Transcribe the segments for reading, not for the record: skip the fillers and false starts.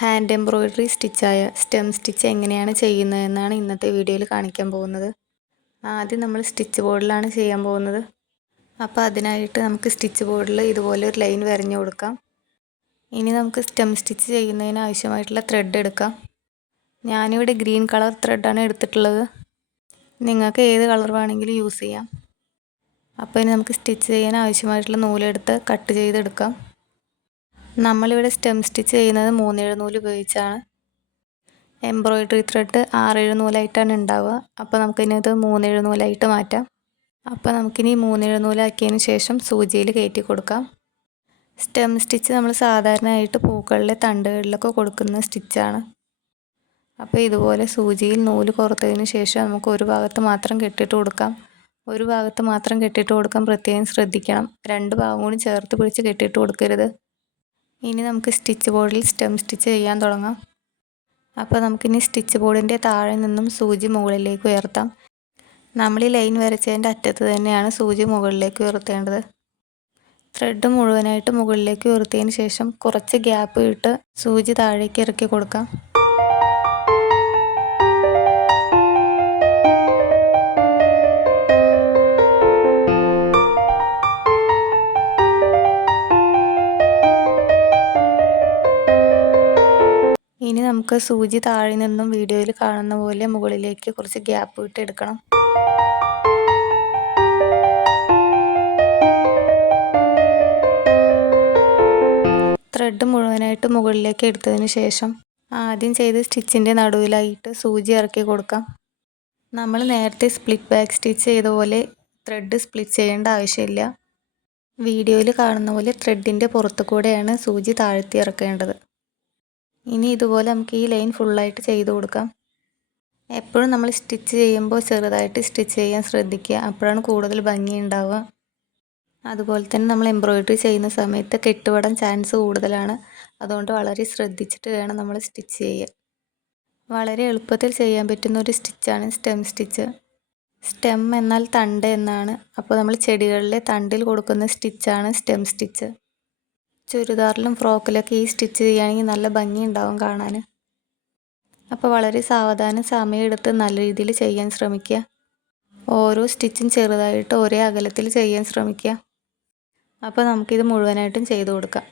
Hand embroidery സ്റ്റിച്ചായ stem stitch എങ്ങനെയാണ് ചെയ്യുന്നതെന്നാണ് ഇന്നത്തെ വീഡിയോയിൽ കാണിക്കാൻ പോകുന്നത്. ആദ്യം നമ്മൾ സ്റ്റിച്ച് ബോർഡിലാണ് ചെയ്യാൻ പോകുന്നത്. അപ്പോൾ അതിനായിട്ട് നമുക്ക് സ്റ്റിച്ച് ബോർഡിൽ ഇതുപോലെ ഒരു ലൈൻ വരഞ്ഞു കൊടുക്കാം. ഇനി നമുക്ക് സ്റ്റെം സ്റ്റിച്ച് ചെയ്യുന്നതിന് ആവശ്യമായിട്ടുള്ള ത്രെഡ് എടുക്കാം. ഞാനിവിടെ ഗ്രീൻ കളർ ത്രെഡാണ് എടുത്തിട്ടുള്ളത്. നിങ്ങൾക്ക് ഏത് കളർ വേണമെങ്കിലും യൂസ് ചെയ്യാം. അപ്പോൾ ഇനി നമുക്ക് സ്റ്റിച്ച് ചെയ്യാൻ ആവശ്യമായിട്ടുള്ള നൂലെടുത്ത് കട്ട് ചെയ്തെടുക്കാം. നമ്മളിവിടെ സ്റ്റെം സ്റ്റിച്ച് ചെയ്യുന്നത് 3/7 നൂല് ഉപയോഗിച്ചാണ്. എംബ്രോയ്ഡറി ത്രെഡ് 6/7 നൂലായിട്ടാണ് ഉണ്ടാവുക. അപ്പോൾ നമുക്കിത് 3/7 നൂലായിട്ട് മാറ്റാം. അപ്പോൾ നമുക്കിനി 3/7 നൂലാക്കിയതിന് ശേഷം സൂചിയിൽ കയറ്റി കൊടുക്കാം. സ്റ്റെം സ്റ്റിച്ച് നമ്മൾ സാധാരണയായിട്ട് പൂക്കളിലെ തണ്ടുകളിലൊക്കെ കൊടുക്കുന്ന സ്റ്റിച്ചാണ്. അപ്പോൾ ഇതുപോലെ സൂചിയിൽ നൂല് കോർത്തതിന് ശേഷം നമുക്ക് ഒരു ഭാഗത്ത് മാത്രം കെട്ടിയിട്ട് കൊടുക്കാം. ഒരു ഭാഗത്ത് മാത്രം കെട്ടിയിട്ട് കൊടുക്കാൻ പ്രത്യേകം ശ്രദ്ധിക്കണം. രണ്ട് ഭാഗം കൂടി ചേർത്ത് പിടിച്ച് കെട്ടിയിട്ട് കൊടുക്കരുത്. ഇനി നമുക്ക് സ്റ്റിച്ച് ബോർഡിൽ സ്റ്റെം സ്റ്റിച്ച് ചെയ്യാൻ തുടങ്ങാം. അപ്പോൾ നമുക്കിനി സ്റ്റിച്ച് ബോർഡിൻ്റെ താഴെ നിന്നും സൂചി മുകളിലേക്ക് ഉയർത്താം. നമ്മൾ ഈ ലൈൻ വരച്ചതിൻ്റെ അറ്റത്ത് തന്നെയാണ് സൂചി മുകളിലേക്ക് ഉയർത്തേണ്ടത്. ത്രെഡ് മുഴുവനായിട്ട് മുകളിലേക്ക് ഉയർത്തിയതിന് ശേഷം കുറച്ച് ഗ്യാപ്പ് ഇട്ട് സൂചി താഴേക്ക് ഇറക്കി കൊടുക്കാം. ഇനി നമുക്ക് സൂചി താഴെ നിന്നും വീഡിയോയിൽ കാണുന്ന പോലെ മുകളിലേക്ക് കുറച്ച് ഗ്യാപ്പ് ഇട്ട് എടുക്കണം. ത്രെഡ് മുഴുവനായിട്ട് മുകളിലേക്ക് എടുത്തതിന് ശേഷം ആദ്യം ചെയ്ത് സ്റ്റിച്ചിൻ്റെ നടുവിലായിട്ട് സൂചി ഇറക്കി കൊടുക്കാം. നമ്മൾ നേരത്തെ സ്പ്ലിറ്റ് ബാക്ക് സ്റ്റിച്ച് ചെയ്ത പോലെ ത്രെഡ് സ്പ്ലിറ്റ് ചെയ്യേണ്ട ആവശ്യമില്ല. വീഡിയോയിൽ കാണുന്ന പോലെ ത്രെഡിൻ്റെ പുറത്തു കൂടെയാണ് സൂചി താഴ്ത്തി ഇറക്കേണ്ടത്. ഇനി ഇതുപോലെ നമുക്ക് ഈ ലൈൻ ഫുള്ളായിട്ട് ചെയ്ത് കൊടുക്കാം. എപ്പോഴും നമ്മൾ സ്റ്റിച്ച് ചെയ്യുമ്പോൾ ചെറുതായിട്ട് സ്റ്റിച്ച് ചെയ്യാൻ ശ്രദ്ധിക്കുക. അപ്പോഴാണ് കൂടുതൽ ഭംഗി ഉണ്ടാവുക. അതുപോലെ തന്നെ നമ്മൾ എംബ്രോയ്ഡറി ചെയ്യുന്ന സമയത്ത് കെട്ടുപടാൻ ചാൻസ് കൂടുതലാണ്. അതുകൊണ്ട് വളരെ ശ്രദ്ധിച്ചിട്ട് വേണം നമ്മൾ സ്റ്റിച്ച് ചെയ്യാൻ. വളരെ എളുപ്പത്തിൽ ചെയ്യാൻ പറ്റുന്ന ഒരു സ്റ്റിച്ചാണ് സ്റ്റെം സ്റ്റിച്ച്. സ്റ്റെം എന്നാൽ തണ്ട് എന്നാണ്. അപ്പോൾ നമ്മൾ ചെടികളിലെ തണ്ടിൽ കൊടുക്കുന്ന സ്റ്റിച്ചാണ് സ്റ്റെം സ്റ്റിച്ച്. ചുരിദാറിലും ഫ്രോക്കിലൊക്കെ ഈ സ്റ്റിച്ച് ചെയ്യുകയാണെങ്കിൽ നല്ല ഭംഗി ഉണ്ടാവും കാണാൻ. അപ്പോൾ വളരെ സാവധാനം സമയമെടുത്ത് നല്ല രീതിയിൽ ചെയ്യാൻ ശ്രമിക്കുക. ഓരോ സ്റ്റിച്ചും ചെറുതായിട്ട് ഒരേ അകലത്തിൽ ചെയ്യാൻ ശ്രമിക്കുക. അപ്പോൾ നമുക്കിത് മുഴുവനായിട്ടും ചെയ്ത് കൊടുക്കാം.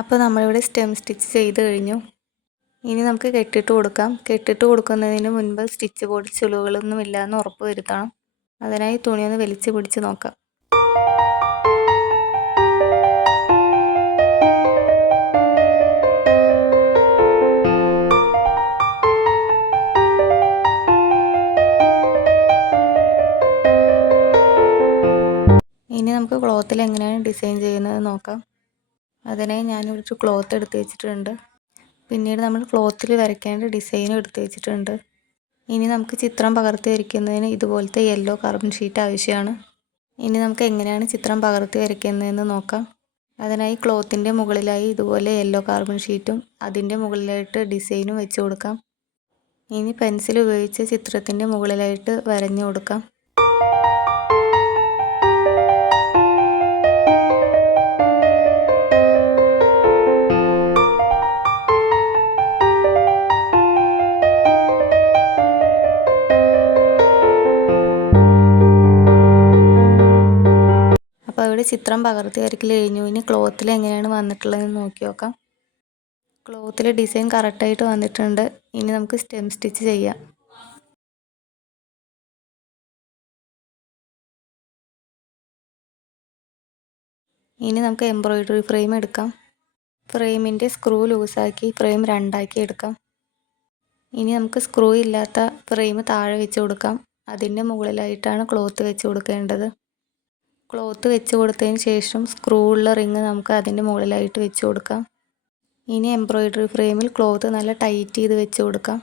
അപ്പോൾ നമ്മളിവിടെ സ്റ്റെം സ്റ്റിച്ച് ചെയ്ത് കഴിഞ്ഞു. ഇനി നമുക്ക് കെട്ടിട്ട് കൊടുക്കാം. കെട്ടിട്ട് കൊടുക്കുന്നതിന് മുൻപ് സ്റ്റിച്ച് ബോർഡിൽ ചുളിവുകളൊന്നും ഇല്ലയെന്ന് ഉറപ്പ് വരുത്തണം. അതിനായി തുണിയൊന്ന് വലിച്ച് പിടിച്ച് നോക്കാം. ഇനി നമുക്ക് ക്ലോത്തിൽ എങ്ങനെയാണ് ഡിസൈൻ ചെയ്യുന്നത് നോക്കാം. അതിനായി ഞാനൊരു ക്ലോത്ത് എടുത്ത് വെച്ചിട്ടുണ്ട്. പിന്നീട് നമ്മൾ ക്ലോത്തിൽ വരയ്ക്കേണ്ട ഡിസൈനും എടുത്ത് വെച്ചിട്ടുണ്ട്. ഇനി നമുക്ക് ചിത്രം പകർത്തി വരയ്ക്കുന്നതിന് ഇതുപോലത്തെ യെല്ലോ കാർബൺ ഷീറ്റ് ആവശ്യമാണ്. ഇനി നമുക്ക് എങ്ങനെയാണ് ചിത്രം പകർത്തി വരയ്ക്കുന്നതെന്ന് നോക്കാം. അതിനായി ക്ലോത്തിൻ്റെ മുകളിലായി ഇതുപോലെ യെല്ലോ കാർബൺ ഷീറ്റും അതിൻ്റെ മുകളിലായിട്ട് ഡിസൈനും വെച്ച് കൊടുക്കാം. ഇനി പെൻസിൽ ഉപയോഗിച്ച് ചിത്രത്തിൻ്റെ മുകളിലായിട്ട് വരഞ്ഞു കൊടുക്കാം. അപ്പോൾ ഇവിടെ ചിത്രം പകർത്തി വരയ്ക്കൽ കഴിഞ്ഞു. ഇനി ക്ലോത്തിൽ എങ്ങനെയാണ് വന്നിട്ടുള്ളതെന്ന് നോക്കി നോക്കാം. ക്ലോത്തിൽ ഡിസൈൻ കറക്റ്റായിട്ട് വന്നിട്ടുണ്ട്. ഇനി നമുക്ക് സ്റ്റെം സ്റ്റിച്ച് ചെയ്യാം. ഇനി നമുക്ക് എംബ്രോയിഡറി ഫ്രെയിം എടുക്കാം. ഫ്രെയിമിൻ്റെ സ്ക്രൂ ലൂസാക്കി ഫ്രെയിം രണ്ടാക്കി എടുക്കാം. ഇനി നമുക്ക് സ്ക്രൂ ഇല്ലാത്ത ഫ്രെയിം താഴെ വെച്ച് കൊടുക്കാം. അതിൻ്റെ മുകളിലായിട്ടാണ് ക്ലോത്ത് വെച്ച് കൊടുക്കേണ്ടത്. ക്ലോത്ത് വെച്ച് കൊടുത്തതിന് ശേഷം സ്ക്രൂ ഉള്ള റിങ് നമുക്ക് അതിൻ്റെ മുകളിലായിട്ട് വെച്ച് കൊടുക്കാം. ഇനി എംബ്രോയിഡറി ഫ്രെയിമിൽ ക്ലോത്ത് നല്ല ടൈറ്റ് ചെയ്ത് വെച്ച് കൊടുക്കാം.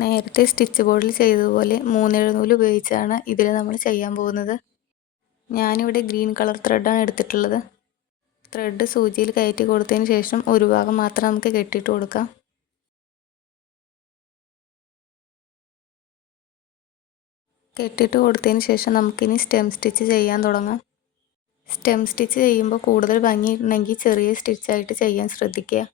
നേരത്തെ സ്റ്റിച്ച് ബോർഡിൽ ചെയ്തതുപോലെ 3 നൂല് ഉപയോഗിച്ചാണ് ഇതിൽ നമ്മൾ ചെയ്യാൻ പോകുന്നത്. ഞാനിവിടെ ഗ്രീൻ കളർ ത്രെഡാണ് എടുത്തിട്ടുള്ളത്. ത്രെഡ് സൂചിയിൽ കയറ്റി കൊടുത്തതിന് ശേഷം ഒരു ഭാഗം മാത്രം നമുക്ക് കെട്ടിയിട്ട് കൊടുക്കാം. കെട്ടിയിട്ട് കൊടുത്തതിന് ശേഷം നമുക്കിനി സ്റ്റെം സ്റ്റിച്ച് ചെയ്യാൻ തുടങ്ങാം. സ്റ്റെം സ്റ്റിച്ച് ചെയ്യുമ്പോൾ കൂടുതൽ ഭംഗി ഉണ്ടെങ്കിൽ ചെറിയ സ്റ്റിച്ചായിട്ട് ചെയ്യാൻ ശ്രദ്ധിക്കുക.